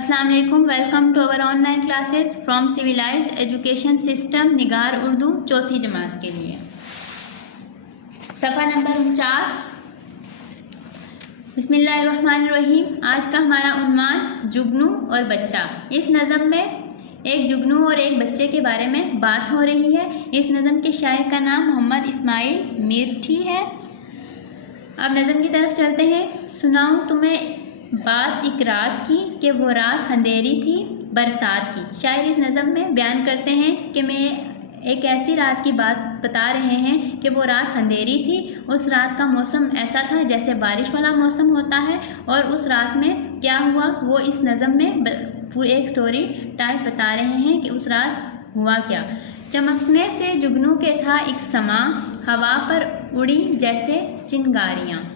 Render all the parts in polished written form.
अस्सलाम वालेकुम। Welcome to our online classes from civilised education system Nigar Urdu चौथी जमात के लिए। सफ़ा नंबर 49। बिस्मिल्लाहिर्रहमानिर्रहीम। आज का हमारा उन्वान जुगनू और बच्चा। इस नज़म में एक जुगनू और एक बच्चे के बारे में बात हो रही है। इस नज़म के शायर का नाम मोहम्मद इस्माइल मीरठी है। अब नज़म की तरफ चलते हैं। सुनाऊं तुम्हें बात एक रात की कि वो रात अंधेरी थी बरसात की। शायर इस नज़म में बयान करते हैं कि मैं एक ऐसी रात की बात बता रहे हैं कि वो रात अंधेरी थी। उस रात का मौसम ऐसा था जैसे बारिश वाला मौसम होता है, और उस रात में क्या हुआ वो इस नज़म में पूरी एक स्टोरी टाइप बता रहे हैं कि उस रात हुआ क्या। चमकने से जुगनू के था एक समा, हवा पर उड़ी जैसे चिंगारियाँ।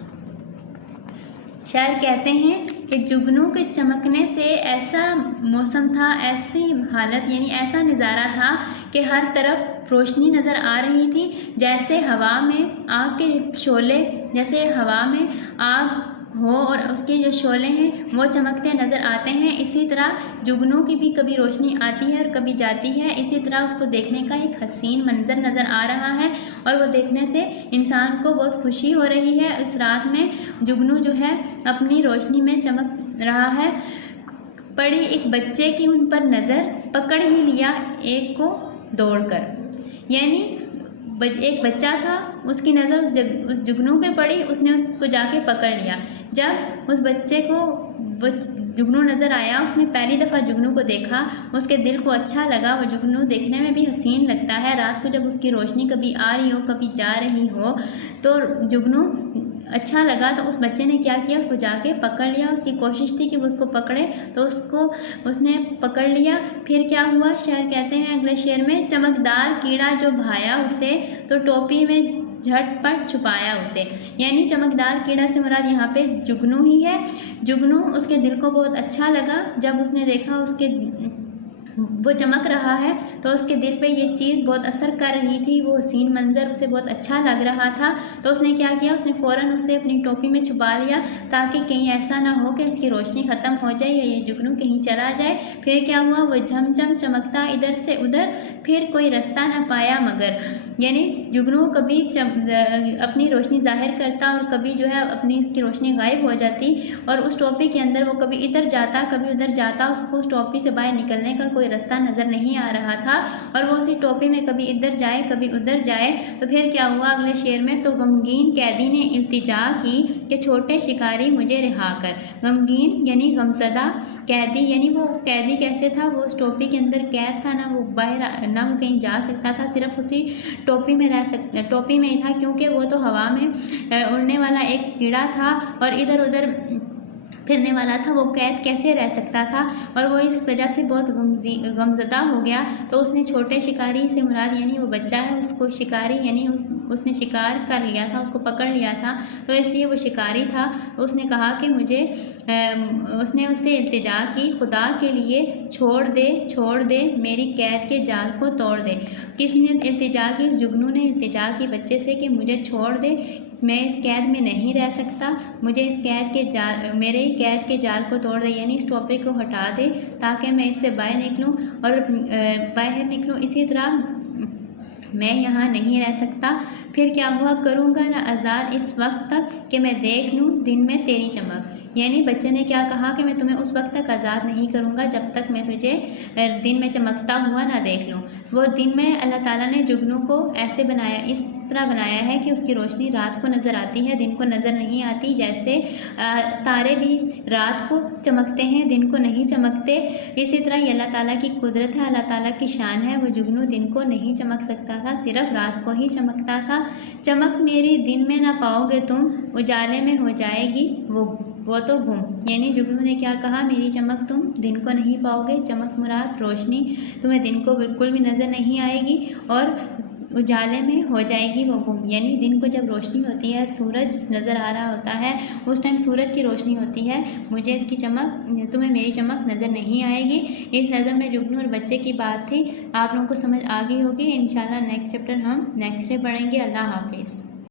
शायर कहते हैं कि जुगनू के चमकने से ऐसा मौसम था, ऐसी हालत यानी ऐसा नज़ारा था कि हर तरफ रोशनी नज़र आ रही थी, जैसे हवा में आग के शोले, जैसे हवा में आग हो और उसके जो शोले हैं वो चमकते नज़र आते हैं। इसी तरह जुगनू की भी कभी रोशनी आती है और कभी जाती है। इसी तरह उसको देखने का एक हसीन मंजर नज़र आ रहा है और वो देखने से इंसान को बहुत खुशी हो रही है। इस रात में जुगनू जो है अपनी रोशनी में चमक रहा है। पड़ी एक बच्चे की उन पर नज़र, पकड़ ही लिया एक को दौड़कर। यानी एक बच्चा था, उसकी नज़र उस जुगनू पे पड़ी, उसने उसको जाके पकड़ लिया। जब उस बच्चे को वो जुगनू नज़र आया, उसने पहली दफ़ा जुगनू को देखा, उसके दिल को अच्छा लगा। वो जुगनू देखने में भी हसीन लगता है। रात को जब उसकी रोशनी कभी आ रही हो कभी जा रही हो तो जुगनू अच्छा लगा, तो उस बच्चे ने क्या किया, उसको जाके पकड़ लिया। उसकी कोशिश थी कि वो उसको पकड़े, तो उसने पकड़ लिया। फिर क्या हुआ, शायर कहते हैं अगले शेर में, चमकदार कीड़ा जो भाया उसे तो टोपी में झटपट छुपाया उसे। यानी चमकदार कीड़ा से मुराद यहाँ पे जुगनू ही है। जुगनू, उसके दिल को बहुत अच्छा लगा जब उसने देखा उसके वो चमक रहा है, तो उसके दिल पे ये चीज़ बहुत असर कर रही थी। वो हसीन मंज़र उसे बहुत अच्छा लग रहा था, तो उसने क्या किया, उसने फ़ौरन उसे अपनी टोपी में छुपा लिया ताकि कहीं ऐसा ना हो कि इसकी रोशनी ख़त्म हो जाए या ये जुगनू कहीं चला जाए। फिर क्या हुआ, वो झमझम चमकता इधर से उधर, फिर कोई रास्ता ना पाया मगर। यानी जुगनू कभी अपनी रोशनी ज़ाहिर करता और कभी जो है अपनी इसकी रोशनी गायब हो जाती, और उस टोपी के अंदर वो कभी इधर जाता कभी उधर जाता, उसको उस टोपी से बाहर निकलने का कोई रास्ता नज़र नहीं आ रहा था, और वो उसी टोपी में कभी इधर जाए कभी उधर जाए। तो फिर क्या हुआ अगले शेर में, तो गमगीन कैदी ने इल्तिजा की कि छोटे शिकारी मुझे रिहा कर। गमगीन यानी गमज़दा कैदी, यानी वो कैदी कैसे था, वो उस टोपी के अंदर कैद था, ना वो बाहर ना वो कहीं जा सकता था, सिर्फ उसी टोपी में रह सकता, टोपी में ही था, क्योंकि वो तो हवा में उड़ने वाला एक कीड़ा था और इधर उधर फिरने वाला था। वो कैद कैसे रह सकता था, और वो इस वजह से बहुत गमज़दा हो गया। तो उसने छोटे शिकारी से मुराद यानी वो बच्चा है, उसको शिकारी यानी उसने शिकार कर लिया था, उसको पकड़ लिया था, तो इसलिए वो शिकारी था। उसने कहा कि मुझे उसने उससे इल्तिजा की, खुदा के लिए छोड़ दे मेरी कैद के जाल को तोड़ दे। किसने इल्तिजा की, जुगनू ने इल्तिजा की बच्चे से कि मुझे छोड़ दे, मैं इस कैद में नहीं रह सकता, मुझे इस कैद के जाल, मेरे कैद के जाल को तोड़ दे, यानी इस टोपी को हटा दे ताकि मैं इससे बाहर निकलूँ। इसी तरह मैं यहाँ नहीं रह सकता। फिर क्या हुआ, करूँगा ना आज़ाद इस वक्त तक कि मैं देख लूँ दिन में तेरी चमक। यानी बच्चे ने क्या कहा कि मैं तुम्हें उस वक्त तक आज़ाद नहीं करूँगा जब तक मैं तुझे दिन में चमकता हुआ ना देख लूँ। वो दिन में अल्लाह ताला ने जुगनू को ऐसे बनाया, इस तरह बनाया है कि उसकी रोशनी रात को नज़र आती है, दिन को नज़र नहीं आती। जैसे तारे भी रात को चमकते हैं, दिन को नहीं चमकते, इसी तरह ये अल्लाह ताला की कुदरत है, अल्लाह ताला की शान है। वो जुगनू दिन को नहीं चमक सकता था, सिर्फ रात को ही चमकता था। चमक मेरी दिन में ना पाओगे तुम, उजाले में हो जाएगी वो तो गुम। यानी जुगनू ने क्या कहा, मेरी चमक तुम दिन को नहीं पाओगे, चमक मुराद रोशनी, तुम्हें दिन को बिल्कुल भी नज़र नहीं आएगी, और उजाले में हो जाएगी वो गुम। यानी दिन को जब रोशनी होती है, सूरज नज़र आ रहा होता है, उस टाइम सूरज की रोशनी होती है, मुझे इसकी चमक, तुम्हें मेरी चमक नज़र नहीं आएगी। इस नज़र में जुगनू और बच्चे की बात थी। आप लोगों को समझ आ गई होगी। इंशाल्लाह नेक्स्ट चैप्टर हम नेक्स्ट डे पढ़ेंगे। अल्लाह हाफिज़।